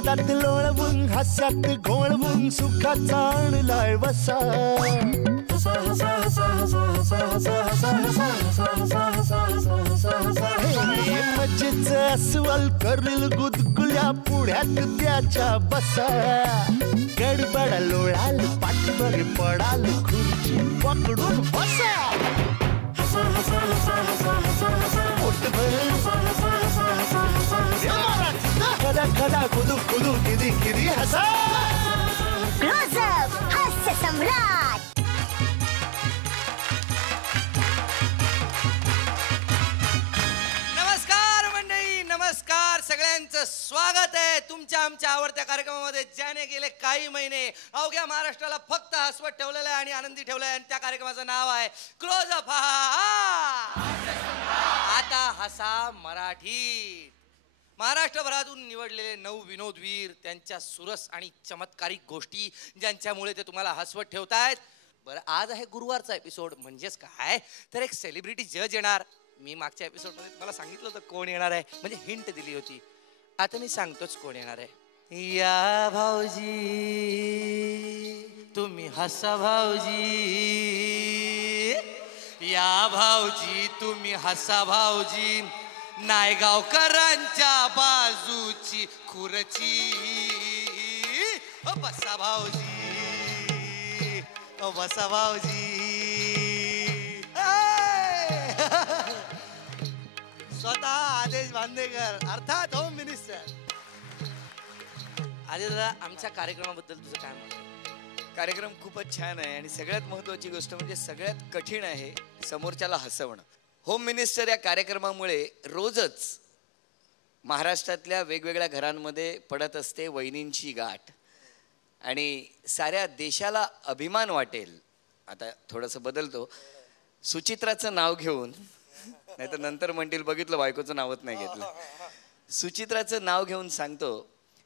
विनोदात लोळवून हास्यात घोळवून सुखाचा आणलाय वसा मजेच अस्वल करील गुदगुल्या पुढ्यात त्याच्या बसा गडबड लोळाल पाठीवर पडाल खुर्ची पकडून बसा खदा खदा खुदू खुदू किदी किदी हसा क्लोजअप हास्य सम्राट. नमस्कार मंडळी, नमस्कार. सगळ्यांचं स्वागत आहे तुमच्या आमच्या आवडत्या कार्यक्रमामध्ये ज्याने गेले काही महिने अवघ्या महाराष्ट्राला फक्त हसवत ठेवलेलं आहे आणि आनंदी ठेवलं आहे. आणि त्या कार्यक्रमाचं नाव आहे क्लोजअप. आता हसा मराठी. महाराष्ट्रभरातून निवडलेले 9 विनोदवीर, त्यांच्या सुरस आणि चमत्कारिक गोष्टी ज्यांच्यामुळे ते तुम्हाला हसवत ठेवतायत. बरं, आज आहे गुरुवारचा एपिसोड. म्हणजेच काय तर एक सेलिब्रिटी जज येणार. मी मागच्या एपिसोडमध्ये तुम्हाला सांगितलं होतं कोण येणार आहे, म्हणजे हिंट दिली होती. आता मी सांगतोच कोण येणार आहे. या भाऊजी तुम्ही हसा भाऊजी, या भाऊजी तुम्ही हसा भाऊजी, नायगावकरांच्या बाजूची खुर्ची. बसा भाऊजी, बसा भाऊजी. स्वतः आदेश बांदेकर अर्थात होम मिनिस्टर. आदेश दादा, आमच्या कार्यक्रमाबद्दल तुझं काय म्हणतो? कार्यक्रम खूपच छान आहे आणि सगळ्यात महत्त्वाची गोष्ट म्हणजे सगळ्यात कठीण आहे समोरच्याला हसवणं. होम मिनिस्टर या कार्यक्रमामुळे रोजच महाराष्ट्रातल्या वेगवेगळ्या घरांमध्ये पडत असते वहिनींची गाठ आणि साऱ्या देशाला अभिमान वाटेल. आता थोडंसं बदलतो, सुचित्राचं नाव घेऊन, नाही तर नंतर म्हणतील बघितलं बायकोचं नावच नाही घेतलं. सुचित्राचं नाव घेऊन सांगतो,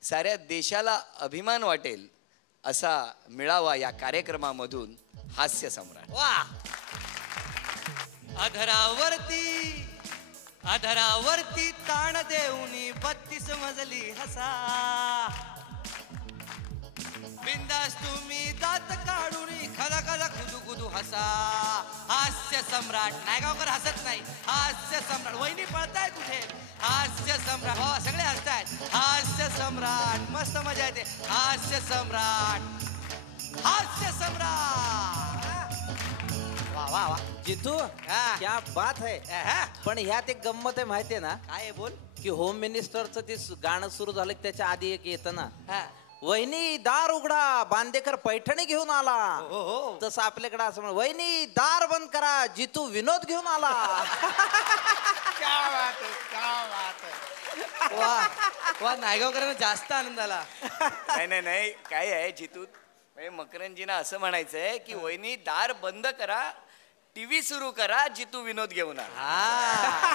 साऱ्या देशाला अभिमान वाटेल असा मिळावा या कार्यक्रमामधून हास्य सम्राट. वा. अधरावरती अधरावरती ताण देऊनी 32 मजली हसा, बिंदास तुम्ही दात काढून खदा खदा खुदू खुदू हसा. हास्य सम्राट नायगावकर हसत नाही, हास्य सम्राट. वहिनी पळताय कुठे? हास्य सम्राट. हो, सगळे हसतायत. हास्य सम्राट, मस्त मजा येते. हास्य सम्राट, हास्य सम्राट. वा वा वा. जितू, क्या बात है. पण ह्यात एक गंमत आहे माहितीये ना? काय बोल. की होम मिनिस्टरचं ते गाणं सुरू झालं की त्याच्या आधी एक येतं ना, वहिनी दार उघडा, बांदेकर पैठणी घेऊन आला. तसं आपल्याकडे असं म्हण, वहिनी दार बंद करा, जितू विनोद घेऊन आला. क्या बात है, क्या बात है. वा वा. नायगावकरांना जास्त आनंद आला. नाही काय आहे जितू, मकरंजीना असं म्हणायचंय की वहिनी दार बंद करा, टीव्ही सुरू करा, जितू विनोद घेऊन आला.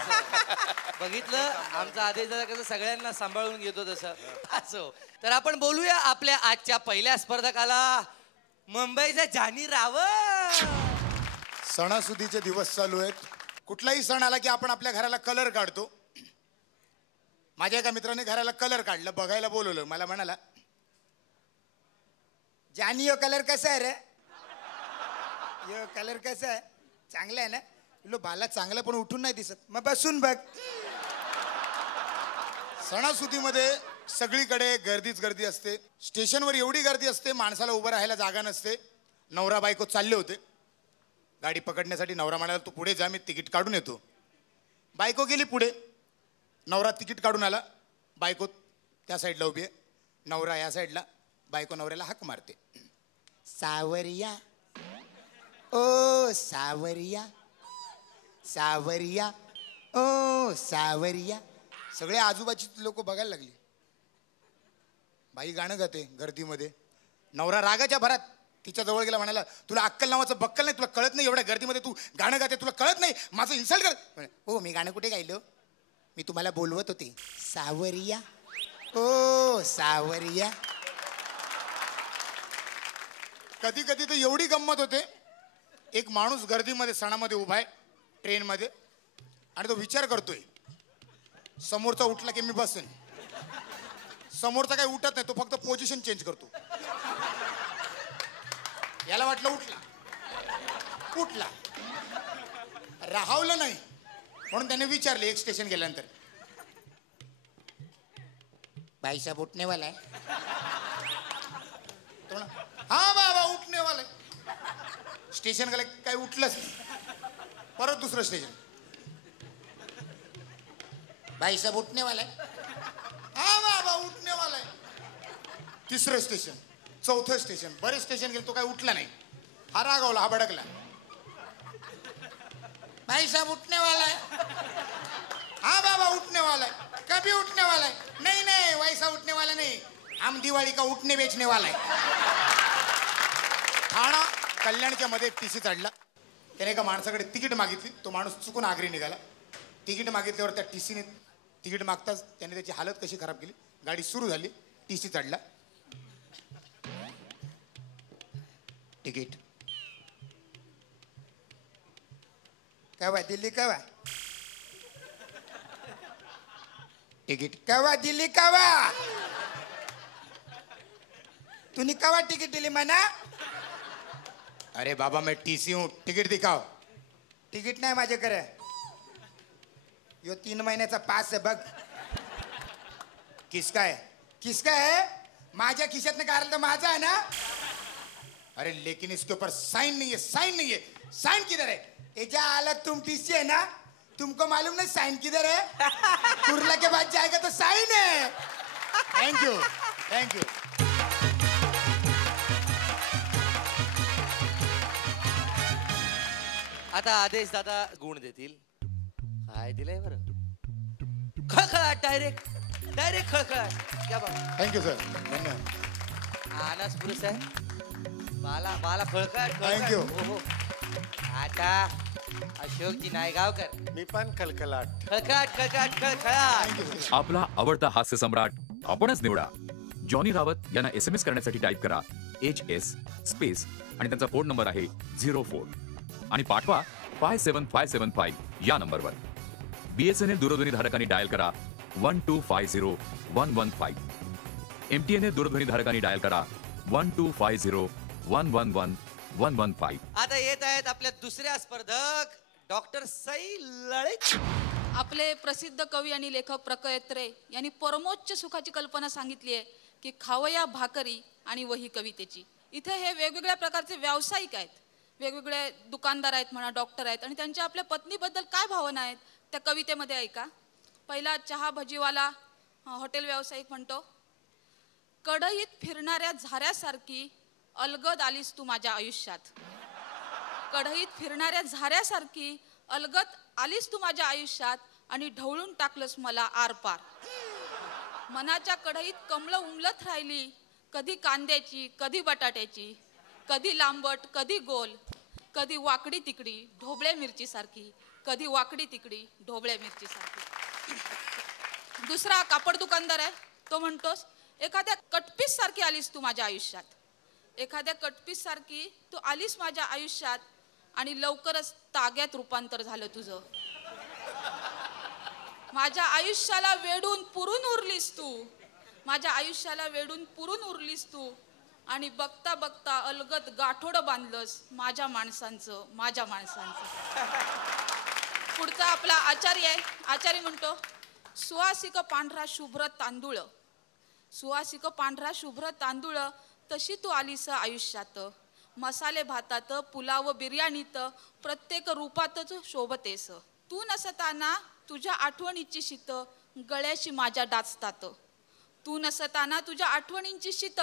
बघितलं, आमचा आदेश दादा कसं सगळ्यांना सांभाळून घेतो तसं. असो, तर आपण बोलूया आपल्या आजच्या पहिल्या स्पर्धकाला, मुंबईचा जानी रावळ. सणासुदीचे दिवस चालू आहेत. कुठलाही सण आला की आपण आपल्या घराला कलर काढतो. माझ्या एका मित्राने घराला कलर काढलं, बघायला बोलवलं. मला म्हणाला, जानी यो कलर कसा आहे रे? यो कलर कसा आहे? चांगला आहे ना? लो बाला चांगलं पण उठून नाही दिसत. मग बसून बघ. सणासुदीमध्ये सगळीकडे गर्दीच गर्दी असते. स्टेशनवर एवढी गर्दी असते, माणसाला उभं राहायला जागा नसते. नवरा बायको चालले होते गाडी पकडण्यासाठी. नवरा म्हणाला, तू पुढे जा, मी तिकीट काढून येतो. बायको गेली पुढे. नवरा तिकीट काढून आला. बायको त्या साईडला उभी आहे, नवरा या साईडला. बायको नवऱ्याला हाक मारते, सावरिया, ओ सावरिया, सावरिया, ओ सावरिया. सगळे आजूबाजूचे लोक बघायला लागले. बाई गाणं गाते गर्दीमध्ये. नवरा रागाच्या भरात तिच्या जवळ गेला, म्हणाला, तुला अक्कल नावाचं बक्कल नाही? तुला कळत नाही एवढ्या गर्दीमध्ये तू गाणं गाते? तुला कळत नाही? माझं इन्सल्ट कर. हो, मी गाणं कुठे गायलो? मी तुम्हाला बोलवत होते, सावरिया, ओ सावरिया. कधी कधी तर एवढी गंमत होते, एक माणूस गर्दीमध्ये सणामध्ये उभा आहे ट्रेनमध्ये आणि तो विचार करतोय, समोरचा उठला की मी बसेन, समोरचा काही उठत नाही, तो फक्त पोझिशन चेंज करतो. याला वाटलं उठला राहावलं नाही, म्हणून त्याने विचारले एक स्टेशन गेल्यानंतर, भाईसाहेब उठने वाला है? तो म्हणा, हा बाबा उठने वाला है. स्टेशन गेलं काही उठलंच नाही. परत दुसरं स्टेशन, भाईसाहेब उठने वाला है? हा बाबा उठने वाला है. तिसरं स्टेशन, चौथं स्टेशन, बरेच स्टेशन गेले, तो काही उठला नाही. हा रागावला, हा भडकला, भाईसाहेब उठने वाला है? हाँ बाबा उठने वाला है. कभी उठने वाला है? नहीं नहीं वैसा उठने वाला नहीं, हम दिवाळी का उठने बेचने वाला है. ठाणा कल्याणच्या मध्ये टीसी चढला. त्याने एका माणसाकडे तिकीट मागितली. तो माणूस चुकून आगरी निघाला. तिकीट मागितल्यावर त्या टीसीने तिकीट मागताच त्याने त्याची हालत कशी खराब केली. गाडी सुरू झाली, टीसी चढला. तिकीट कवा दिल्ली कवा? टिकट कवा दिली कवा? तूने कवा टिकट दिली मना? अरे बाबा मैं टीसी हूं, टिकट दिखाओ. टिकट नाही माझ्याकडे, यो 3 महिन्याचा पास आहे बघ. किसका है? किसका है? माझ्या खिशातनं काढलं तर माझा है ना. अरे लेकिन इसके ऊपर साइन नहीं है, साइन नहीं है. साइन किधर है? एजा अलग तुम टीसी है ना, तुमको मालूम नहीं साइन किधर है? कुर्ला के बाद जाएगा तो साइन है. Thank you thank you. आता आदेश दादा गुण देतील. काय दिलंय बरं? खळखळाट, डायरेक्ट खळखळाट. क्या बात. थँक्यू सर, धन्यवाद. आनाच पुरुष आहे. बाला खळखळाट. Thank you. हो. आता अशोकजी नायगावकर, मी पण कलकलाट. खळखळाट. आपला आवडता हास्य सम्राट आपणच निवडा. जॉनी रावत यांना SMS करण्यासाठी टाईप करा HS स्पेस आणि त्यांचा फोन नंबर आहे 04 आणि पाठवा 57575 या नंबरवर. BSNL दूरध्वनी धारकांनी डायल करा 1250115. MTNL दूरध्वनी धारकांनी डायल करा 12501111115. आता येत आहेत आपल्या दुसऱ्या स्पर्धक डॉक्टर सई लळित. आपले प्रसिद्ध कवी आणि लेखक प्रकयत्रे यांनी परमोच्च सुखाची कल्पना सांगितली आहे की खावया भाकरी आणि वही कवितेची. इथे हे वेगवेगळ्या प्रकारचे व्यावसायिक आहेत, वेगवेगळे दुकानदार आहेत म्हणा, डॉक्टर आहेत, आणि त्यांच्या आपल्या पत्नीबद्दल काय भावना आहेत त्या कवितेमध्ये ऐका. पहिला चहा भजीवाला हॉटेल व्यावसायिक म्हणतो, कढईत फिरणाऱ्या झाऱ्यासारखी अलगद आलीस तू माझ्या आयुष्यात. कढईत फिरणाऱ्या झाऱ्यासारखी अलगद आलीस तू माझ्या आयुष्यात आणि ढवळून टाकलंस मला आरपार. मनाच्या कढईत कमळं उमलत राहिली, कधी कांद्याची कधी बटाट्याची, कधी लांबट कधी गोल, कधी वाकडी तिकडी ढोबळ्या मिरची सारखी, कधी वाकडी तिकडी ढोबळ्या मिरची सारखी. दुसरा कापड दुकानदार आहे, तो म्हणतोस, एखाद्या कटपीस सारखी आलीस तू माझ्या आयुष्यात. एखाद्या कटपीस सारखी तू आलीस माझ्या आयुष्यात आणि लवकरच ताग्यात रूपांतर झालं तुझं. माझ्या आयुष्याला वेडून पुरून उरलीस तू, माझ्या आयुष्याला वेडून पुरून उरलीस तू आणि बघता बघता अलगद गाठोडं बांधलंस माझ्या माणसांचं, माझ्या माणसांचं. पुढचा आपला आचार्य आहे. आचार्य म्हणतो, सुवासिक पांढरा शुभ्र तांदूळ, सुवासिक पांढरा शुभ्र तांदूळ तशी तू आलीस आयुष्यात. मसाले भातात, पुलाव बिर्याणीत, प्रत्येक रूपातच शोभतेस. तू नसताना तुझ्या आठवणीची शीत गळ्याशी माझ्या डाचतात. तू नसताना तुझ्या आठवणींची शीत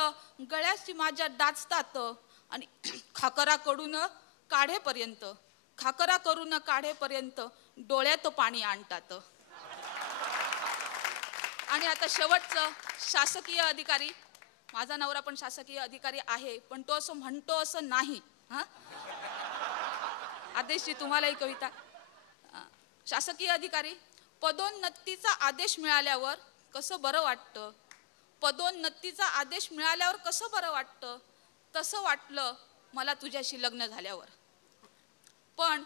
गळ्याशी माझ्या डाचतात आणि खाकरा कडून काढेपर्यंत, खाकरा करून काढेपर्यंत डोळ्यात पाणी आणतात. आणि आता शेवटचं शासकीय अधिकारी. माझा नवरा पण शासकीय अधिकारी आहे, पण तो असं म्हणतो असं नाही. हा आदेशजी, तुम्हालाही कविता. शासकीय अधिकारी, पदोन्नतीचा आदेश मिळाल्यावर कसं बरं वाटतं, पदोन्नतीचा आदेश मिळाल्यावर कसं बरं वाटतं, तसं वाटलं मला तुझ्याशी लग्न झाल्यावर. पण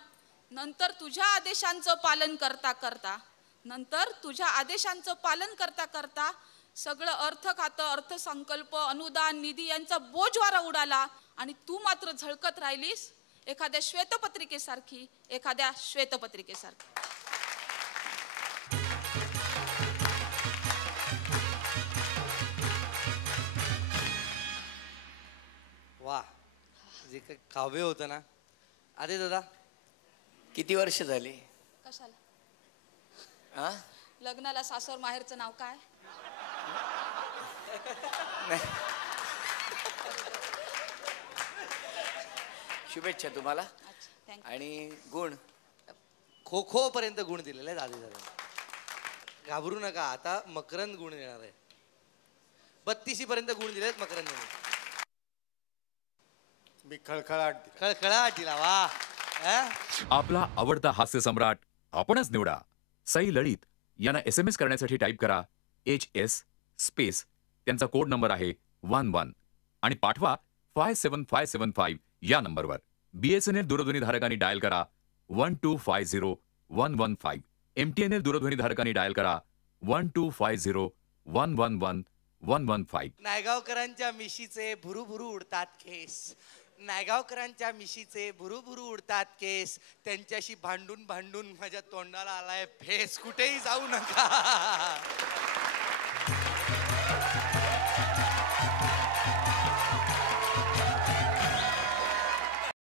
नंतर तुझ्या आदेशांचं पालन करता करता, नंतर तुझ्या आदेशांचं पालन करता करता सगळं अर्थ खातं, अर्थसंकल्प, अनुदान, निधी यांचा बोजवारा उडाला आणि तू मात्र झळकत राहिलीस एखाद्या श्वेतपत्रिकेसारखी. वा, जे काही काव्य होतं ना. अरे दादा, किती वर्ष झाली? कशाला? हा? लग्नाला सासर माहेरचं नाव काय? शुभेच्छा तुम्हाला. थँक्यू. आणि गुण खो खो पर्यंत गुण दिलेले दादा. घाबरू नका, आता मकरंद गुण देणार आहे. 32 पर्यंत गुण दिलेत मकरंदने. मी खळखळाट दिला. खळखळाट दिला. वा. आपला आवडता हास्य सम्राट आपणच निवडा. सई ललित यांना SMS करण्यासाठी टाईप करा HS स्पेस, त्यांचा कोड नंबर आहे 11 आणि पाठवा 57575 या नंबरवर. BSNL दूरध्वनी धारकांनी डायल करा 1250115. MTNL दूरध्वनी धारकांनी डायल करा 12501111115. नायगावकरांच्या मिशीचे भुरुभुरु उडतात केस. नायगावकरांच्या मिशीचे भुरुभुरु उडतात केस. त्यांच्याशी भांडून भांडून माझ्या तोंडाला आलाय फेस. कुठेही जाऊ नका.